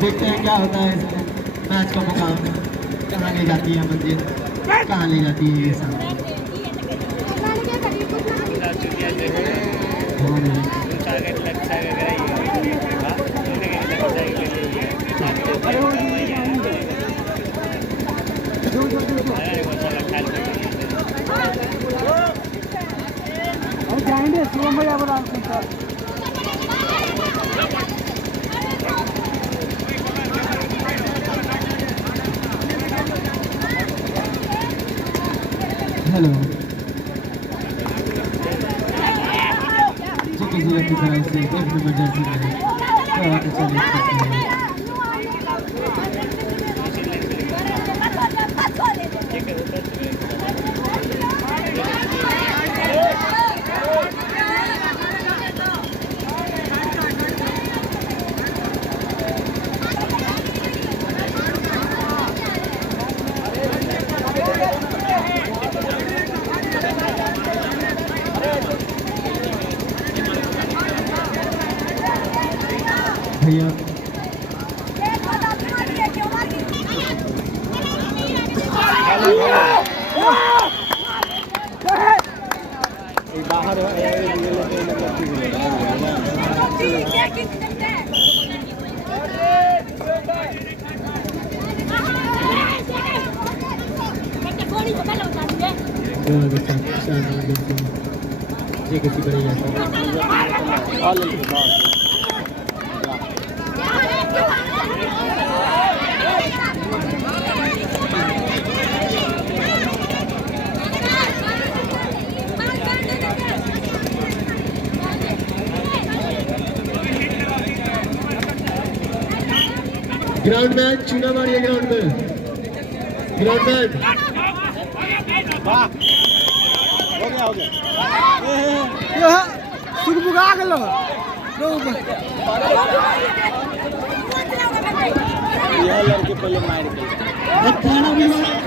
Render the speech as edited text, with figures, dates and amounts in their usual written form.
देखते हैं क्या होता है इसमें। मैच का मुकाम कहाँ ले जाती है मंजिल, कहाँ ले जाती है ये सब। हेलो, जो किसी की तरह से एक नंबर जर्सी में बहुत अच्छा लिख सकते हैं। भैया बाहर ये किसी बड़े जैसा ग्राउंड मैच चूना मारिए ग्राउंड में। ग्राउंड मैच हो गया सुख बुगा गलो ये लड़के पहले मार के